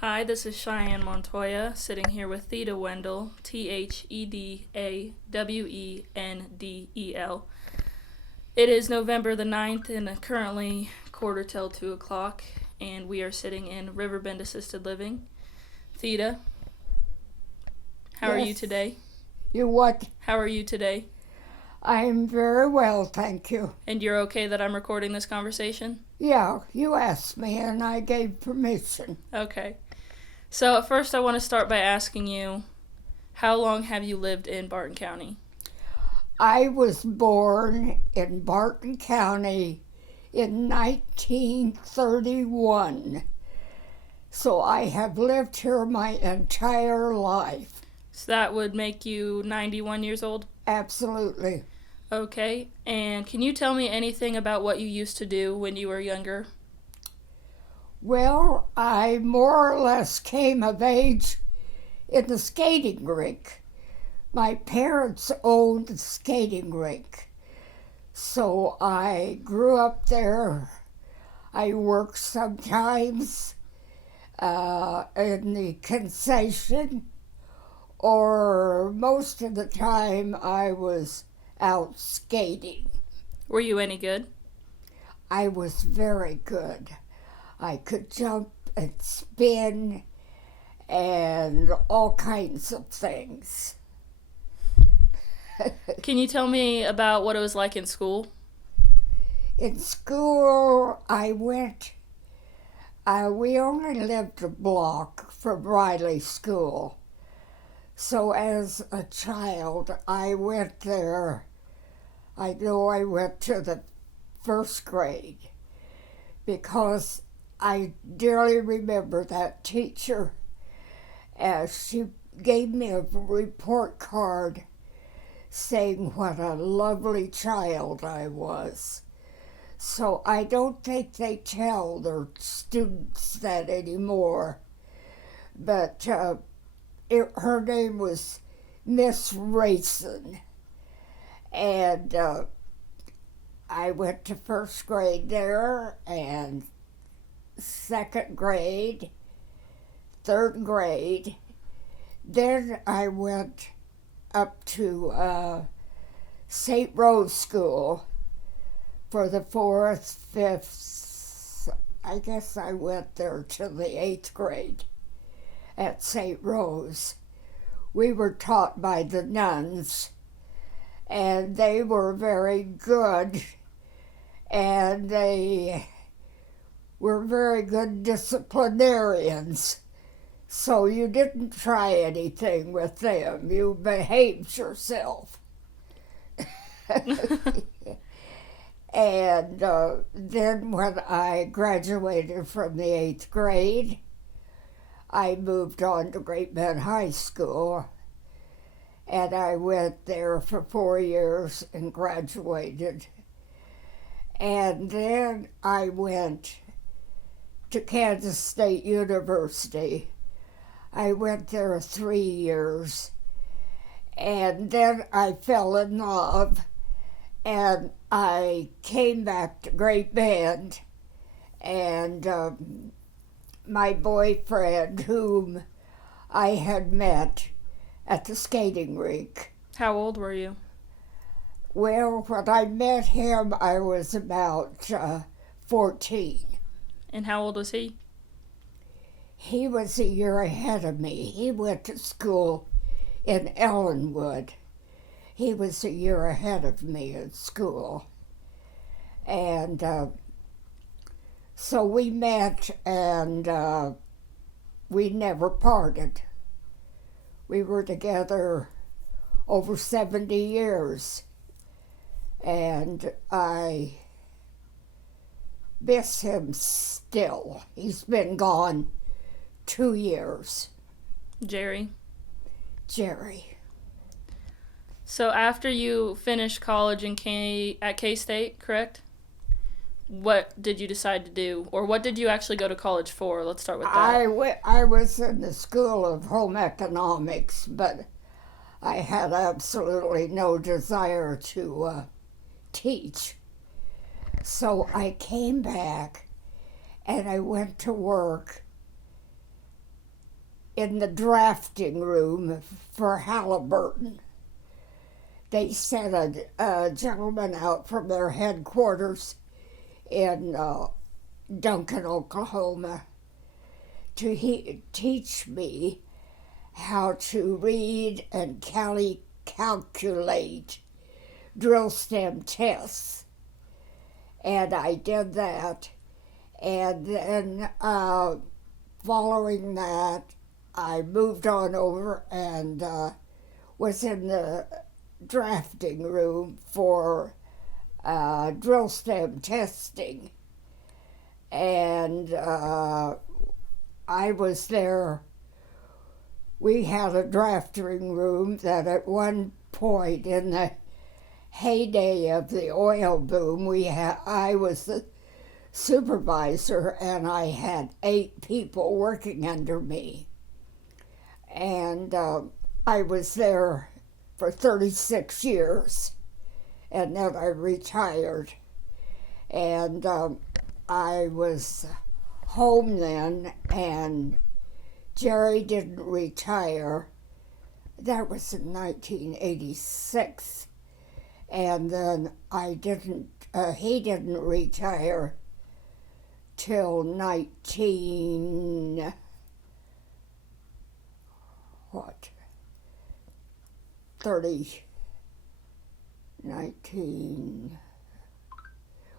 Hi, this is Shiann Montoya, sitting here with Theda Wendell, Thedawendel. It is November the 9th and currently quarter till 2 o'clock, and we are sitting in Riverbend Assisted Living. Theda, how are you Yes. today? You what? How are you today? I'm very well, thank you. And you're okay that I'm recording this conversation? Yeah, you asked me and I gave permission. Okay. So, at first, I want to start by asking you, how long have you lived in Barton County? I was born in Barton County in 1931, so I have lived here my entire life. So, that would make you 91 years old? Absolutely. Okay, and can you tell me anything about what you used to do when you were younger? Well, I more or less came of age in the skating rink. My parents owned a skating rink, so I grew up there. I worked sometimes in the concession, or most of the time I was out skating. Were you any good? I was very good. I could jump and spin and all kinds of things. Can you tell me about what it was like in school? In school, we only lived a block from Riley School. So as a child, I went there. I know I went to the first grade because I dearly remember that teacher as she gave me a report card saying what a lovely child I was. So I don't think they tell their students that anymore. But her name was Miss Rayson. And I went to first grade there, and second grade, third grade. Then I went up to St. Rose School for the fourth, fifth. I guess I went there to the eighth grade at St. Rose. We were taught by the nuns, and they were very good, and they were very good disciplinarians. So you didn't try anything with them. You behaved yourself. And then when I graduated from the eighth grade, I moved on to Great Bend High School, and I went there for 4 years and graduated. And then I went to Kansas State University. I went there 3 years, and then I fell in love, and I came back to Great Bend, and my boyfriend, whom I had met at the skating rink. How old were you? Well, when I met him, I was about 14. And how old was he? He was a year ahead of me. He went to school in Ellenwood. He was a year ahead of me in school. And so we met, and we never parted. We were together over 70 years. And I miss him still. He's been gone 2 years. Jerry. Jerry. So after you finished college at K-State, correct? What did you decide to do? Or what did you actually go to college for? Let's start with that. I was in the School of Home Economics, but I had absolutely no desire to teach. So I came back and I went to work in the drafting room for Halliburton. They sent a gentleman out from their headquarters in Duncan, Oklahoma, to teach me how to read and calculate drill stem tests. And I did that. And then following that, I moved on over and was in the drafting room for drill stem testing. And I was there. We had a drafting room that at one point in the heyday of the oil boom, I was the supervisor, and I had 8 people working under me. And I was there for 36 years, and then I retired. And I was home then, and Jerry didn't retire. That was in 1986. And then he didn't retire till 19,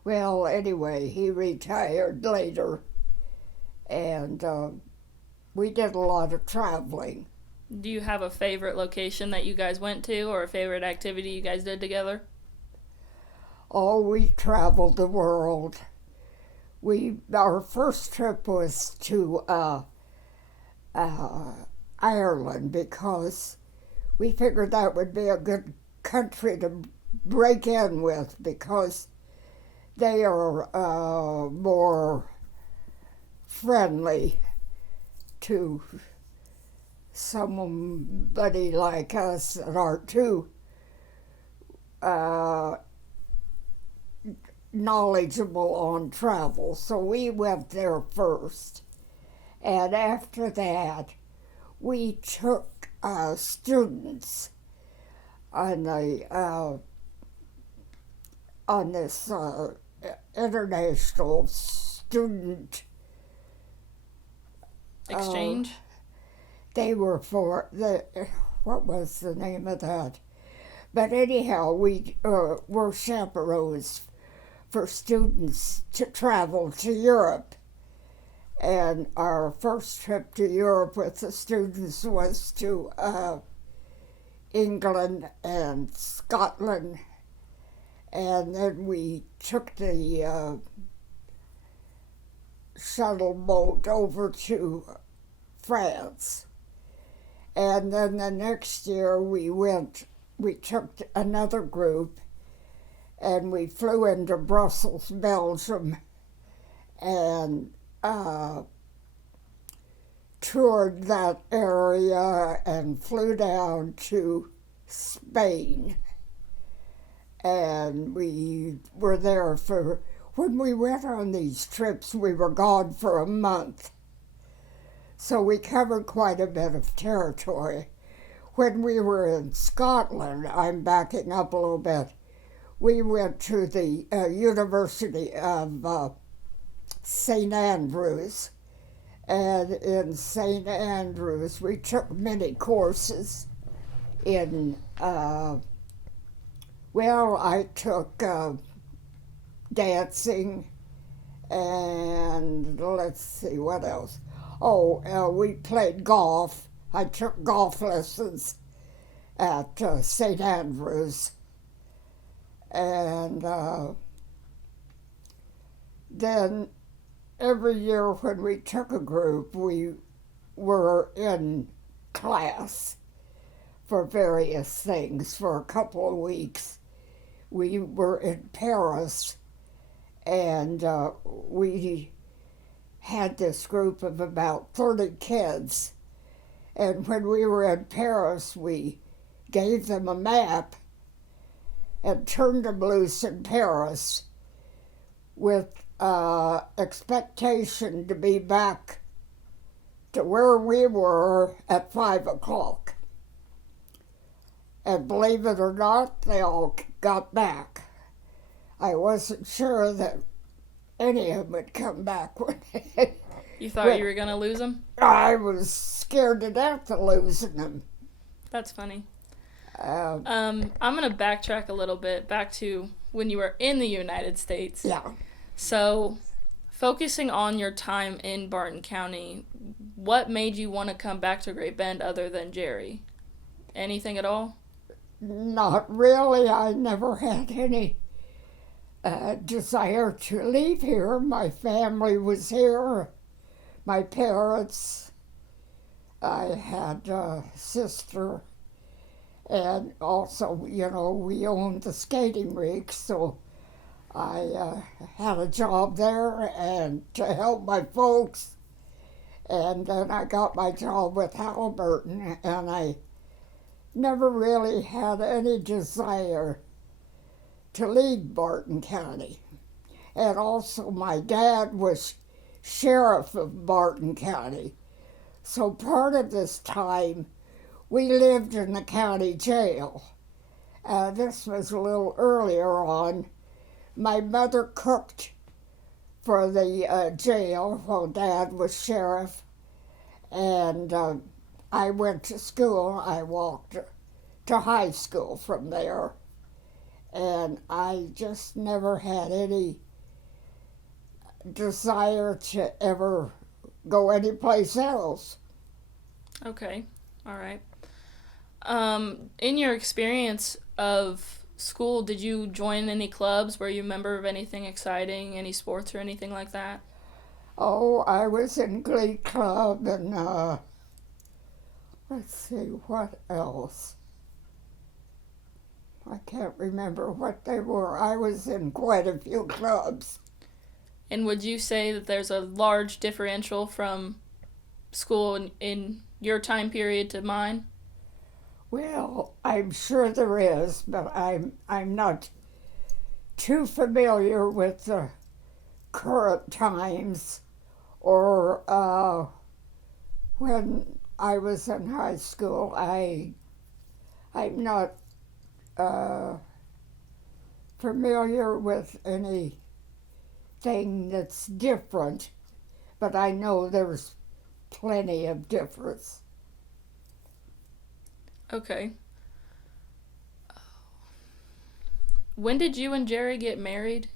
well, anyway, he retired later, and we did a lot of traveling. Do you have a favorite location that you guys went to, or a favorite activity you guys did together? Oh, we traveled the world. Our first trip was to Ireland, because we figured that would be a good country to break in with, because they are more friendly to somebody like us that are too knowledgeable on travel. So we went there first. And after that, we took students on this international student exchange. They were for what was the name of that? But anyhow, we were chaperones for students to travel to Europe. And our first trip to Europe with the students was to England and Scotland. And then we took the shuttle boat over to France. And then the next year we took another group, and we flew into Brussels, Belgium, and toured that area and flew down to Spain. And we were there when we went on these trips, we were gone for a month. So we covered quite a bit of territory. When we were in Scotland, I'm backing up a little bit, we went to the University of St. Andrews. And in St. Andrews, we took many courses in, I took dancing, and let's see, what else? We played golf. I took golf lessons at St. Andrews. And then every year when we took a group, we were in class for various things for a couple of weeks. We were in Paris, and we had this group of about 30 kids. And when we were in Paris, we gave them a map and turned them loose in Paris with expectation to be back to where we were at 5 o'clock. And believe it or not, they all got back. I wasn't sure that any of them would come back. You thought you were going to lose them? I was scared to death of losing them. That's funny. I'm going to backtrack a little bit, back to when you were in the United States. Yeah. So, focusing on your time in Barton County, what made you want to come back to Great Bend other than Jerry? Anything at all? Not really. I never had any desire to leave here. My family was here. My parents. I had a sister. And also, we owned the skating rink, so I had a job there and to help my folks. And then I got my job with Halliburton, and I never really had any desire to leave Barton County. And also my dad was sheriff of Barton County. So part of this time we lived in the county jail. This was a little earlier on. My mother cooked for the jail while Dad was sheriff, and I went to school. I walked to high school from there, and I just never had any desire to ever go anyplace else. Okay, all right. In your experience of school, did you join any clubs? Were you a member of anything exciting, any sports or anything like that? Oh, I was in Glee Club and, let's see, what else? I can't remember what they were. I was in quite a few clubs. And would you say that there's a large differential from school in your time period to mine? Well, I'm sure there is, but I'm not too familiar with the current times or when I was in high school. I'm not familiar with anything that's different, but I know there's plenty of difference. Okay. When did you and Jerry get married?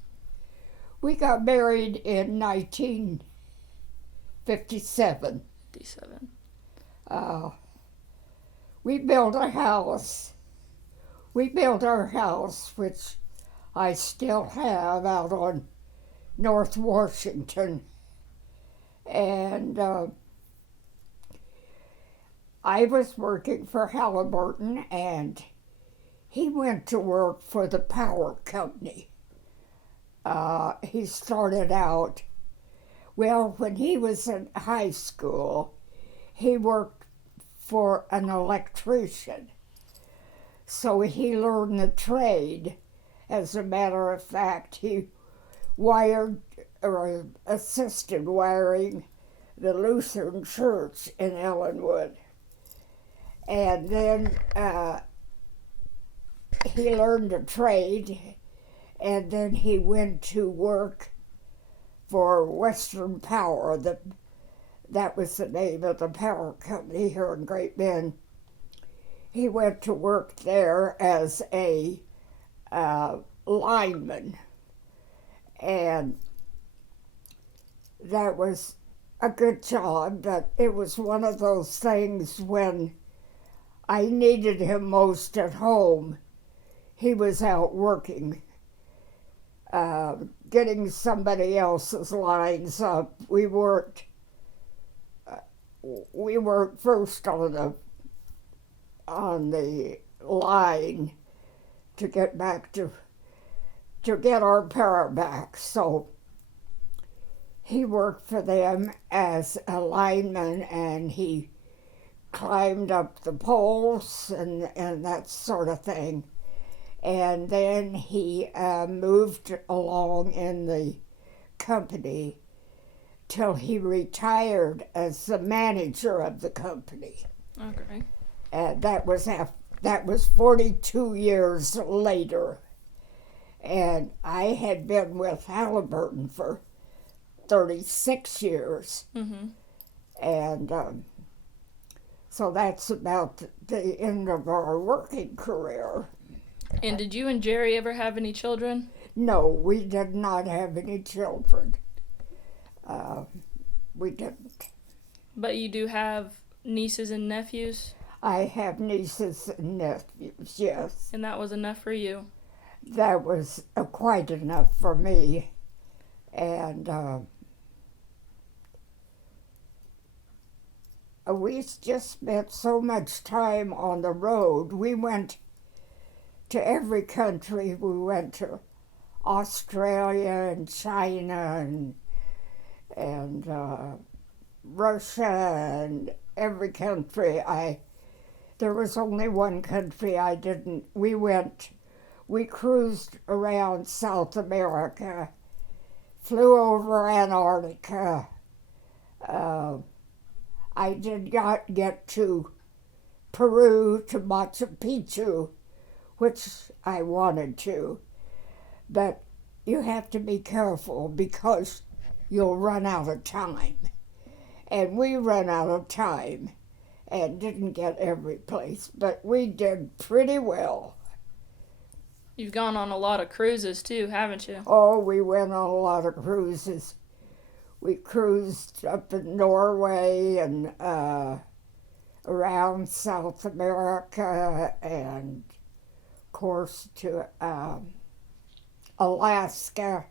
We got married in 1957. 57. We built a house. We built our house, which I still have, out on North Washington. And I was working for Halliburton, and he went to work for the power company. He started out, well, when he was in high school, he worked for an electrician. So he learned the trade. As a matter of fact, he wired or assisted wiring the Lutheran Church in Ellenwood. And then he learned a trade, and then he went to work for Western Power. That was the name of the power company here in Great Bend. He went to work there as a lineman, and that was a good job, but it was one of those things when I needed him most at home. He was out working, getting somebody else's lines up. We weren't first on the line to get back to get our power back. So he worked for them as a lineman, and he climbed up the poles and that sort of thing. And then he moved along in the company till he retired as the manager of the company. Okay. And that was 42 years later. And I had been with Halliburton for 36 years. Mm-hmm. And so that's about the end of our working career. And did you and Jerry ever have any children? No, we did not have any children. We didn't. But you do have nieces and nephews? I have nieces and nephews, yes. And that was enough for you? That was quite enough for me. And we just spent so much time on the road. We went to every country. We went to Australia and China and Russia and every country. There was only one country I didn't. We cruised around South America, flew over Antarctica. I did not get to Peru, to Machu Picchu, which I wanted to. But you have to be careful because you'll run out of time. And we ran out of time and didn't get every place, but we did pretty well. You've gone on a lot of cruises too, haven't you? Oh, we went on a lot of cruises. We cruised up in Norway and around South America and, of course, to Alaska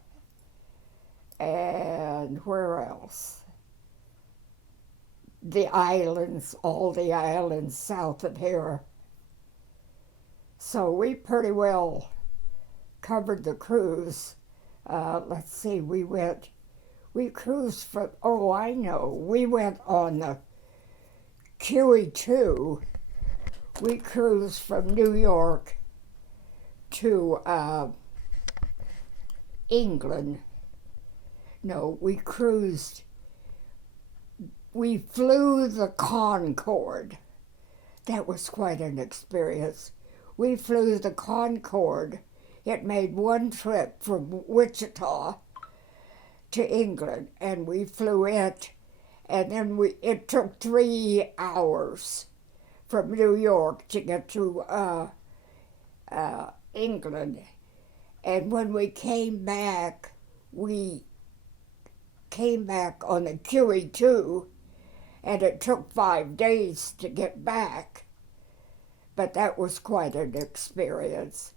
and where else? The islands, all the islands south of here. So we pretty well covered the cruise. Let's see, we cruised from, we went on the QE2. We cruised from New York to England. No, we flew the Concorde. That was quite an experience. We flew the Concorde. It made one trip from Wichita to England, and we flew it, and then it took 3 hours from New York to get to England. And when we came back on the QE2, and it took 5 days to get back. But that was quite an experience.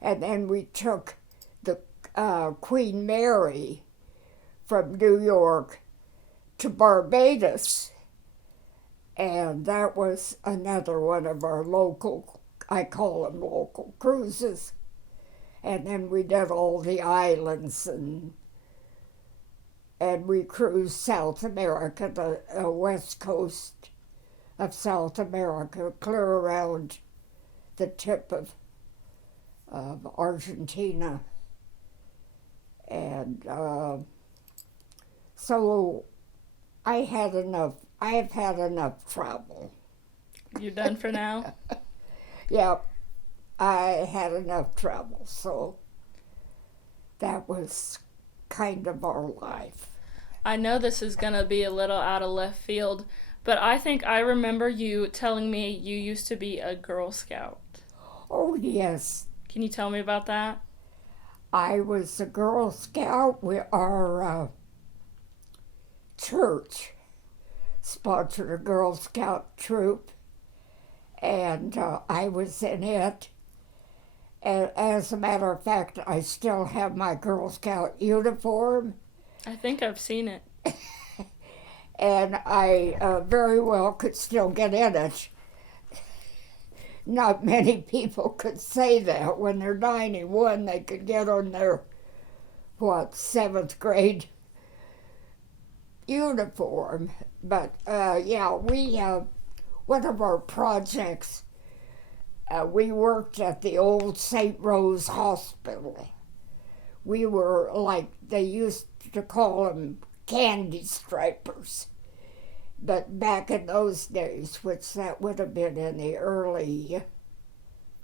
And then we took the Queen Mary from New York to Barbados. And that was another one of our I call them local cruises. And then we did all the islands and we cruised South America, the west coast of South America, clear around the tip of Argentina. And so I have had enough travel. You're done for now? Yeah, I had enough travel, so that was kind of our life. I know this is going to be a little out of left field, but I think I remember you telling me you used to be a Girl Scout. Oh, yes. Can you tell me about that? I was a Girl Scout. Our church sponsored a Girl Scout troop, and I was in it. And as a matter of fact, I still have my Girl Scout uniform. I think I've seen it. And I very well could still get in it. Not many people could say that. When they're 91, they could get on their, 7th grade uniform. But one of our projects, we worked at the old St. Rose Hospital. We were like, they used to call them candy stripers. But back in those days, which that would have been in the early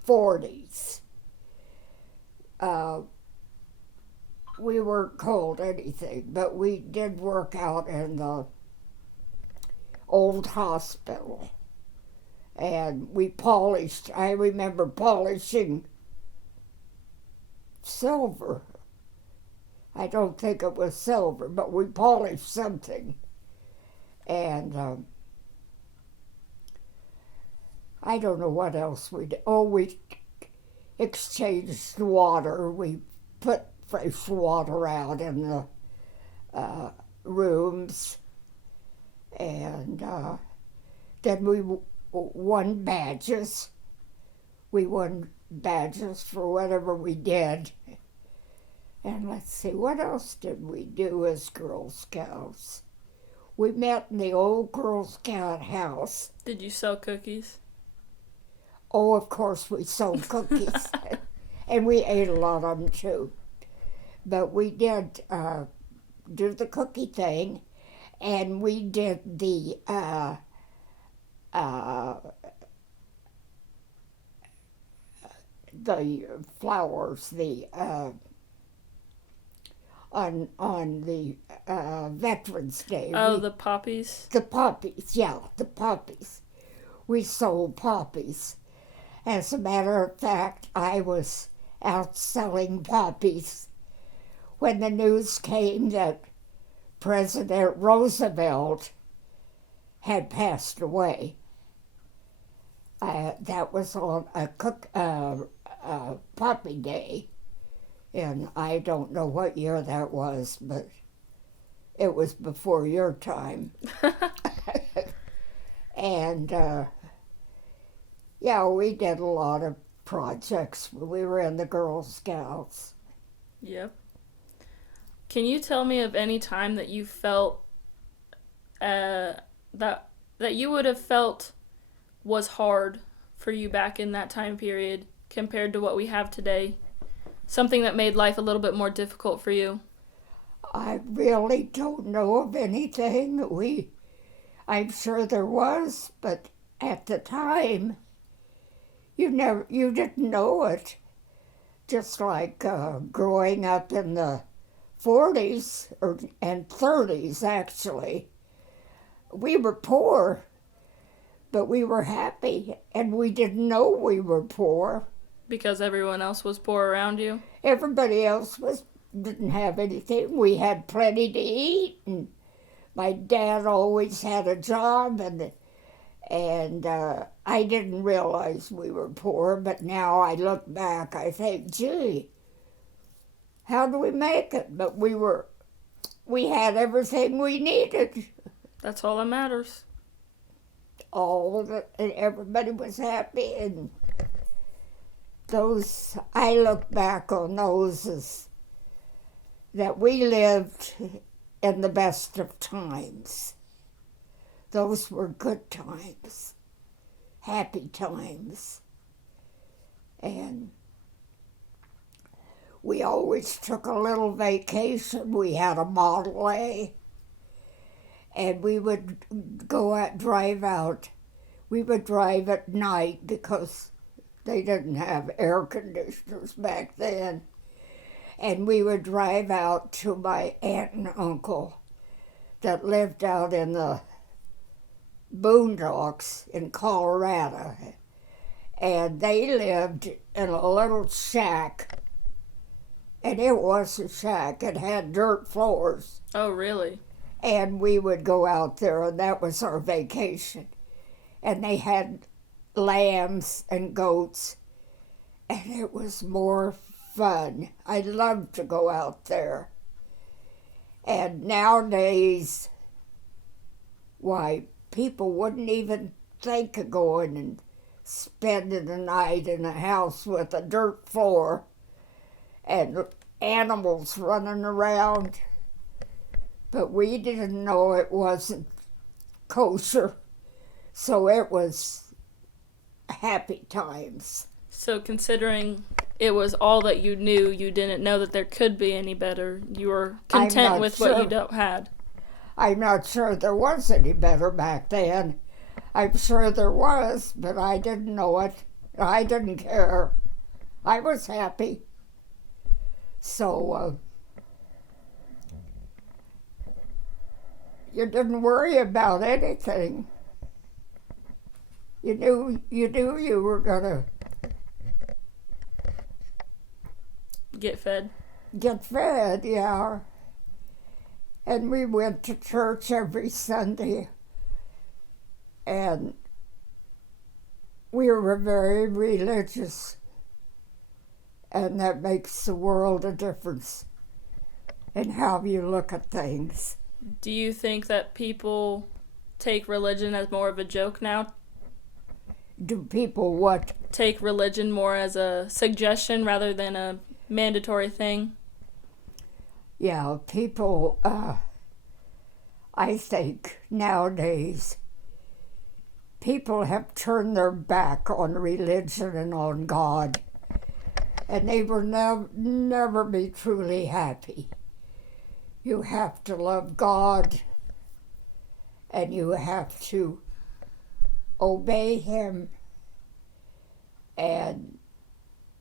40s, we weren't called anything, but we did work out in the old hospital. And we polished, I remember polishing silver. I don't think it was silver, but we polished something. And I don't know what else we did. Oh, we exchanged water. We put fresh water out in the rooms. And then we won badges. We won badges for whatever we did. And let's see, what else did we do as Girl Scouts? We met in the old Girl Scout house. Did you sell cookies? Oh, of course we sold cookies. And we ate a lot of them too. But we did do the cookie thing, and we did the flowers, on the Veterans Day. Oh, the poppies? The poppies, yeah, the poppies. We sold poppies. As a matter of fact, I was out selling poppies when the news came that President Roosevelt had passed away. That was on a poppy day, and I don't know what year that was, but it was before your time. And yeah, we did a lot of projects. We were in the Girl Scouts. Yep. Can you tell me of any time that you felt that you would have felt was hard for you back in that time period compared to what we have today? Something that made life a little bit more difficult for you? I really don't know of anything. I'm sure there was, but at the time, you didn't know it. Just like growing up in the 40s and 30s, actually. We were poor, but we were happy, and we didn't know we were poor. Because everyone else was poor around you? Everybody else didn't have anything. We had plenty to eat, and my dad always had a job, and I didn't realize we were poor, but now I look back, I think, gee, how do we make it? But we had everything we needed. That's all that matters. And everybody was happy, and I look back on those as that we lived in the best of times. Those were good times, happy times. And we always took a little vacation. We had a Model A, and we would go out, drive out. We would drive at night because they didn't have air conditioners back then. And we would drive out to my aunt and uncle that lived out in the boondocks in Colorado. And they lived in a little shack. And it was a shack. It had dirt floors. Oh, really? And we would go out there, and that was our vacation. And they had lambs and goats, and it was more fun. I loved to go out there. And nowadays, why, people wouldn't even think of going and spending a night in a house with a dirt floor and animals running around. But we didn't know it wasn't kosher, so it was happy times. So considering it was all that you knew, you didn't know that there could be any better. You were content with what you had. I'm not sure there was any better back then. I'm sure there was, but I didn't know it. I didn't care. I was happy. So you didn't worry about anything. You knew you were gonna Get fed. get fed, yeah. And we went to church every Sunday, and we were very religious, and that makes a world of difference in how you look at things. Do you think that people take religion as more of a joke now? Do people what? Take religion more as a suggestion rather than a mandatory thing? Yeah, people, I think nowadays, people have turned their back on religion and on God, and they will never be truly happy. You have to love God, and you have to obey Him and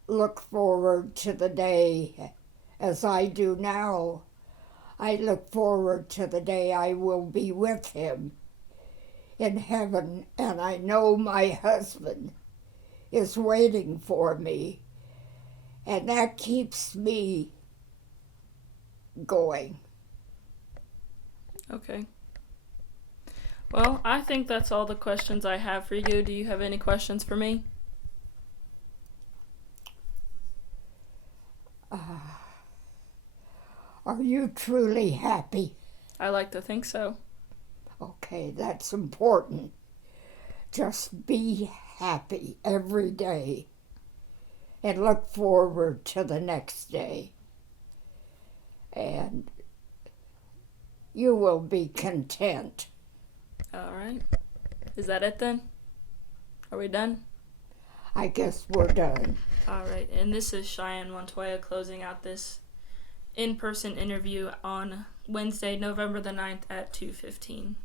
look forward to the day, as I do now. I look forward to the day I will be with Him in heaven, and I know my husband is waiting for me, and that keeps me going. Okay. Well, I think that's all the questions I have for you. Do you have any questions for me? Are you truly happy? I like to think so. Okay, that's important. Just be happy every day and look forward to the next day. And you will be content. All right. Is that it then? Are we done? I guess we're done. All right. And this is Shiann Montoya closing out this in-person interview on Wednesday, November the 9th at 2:15.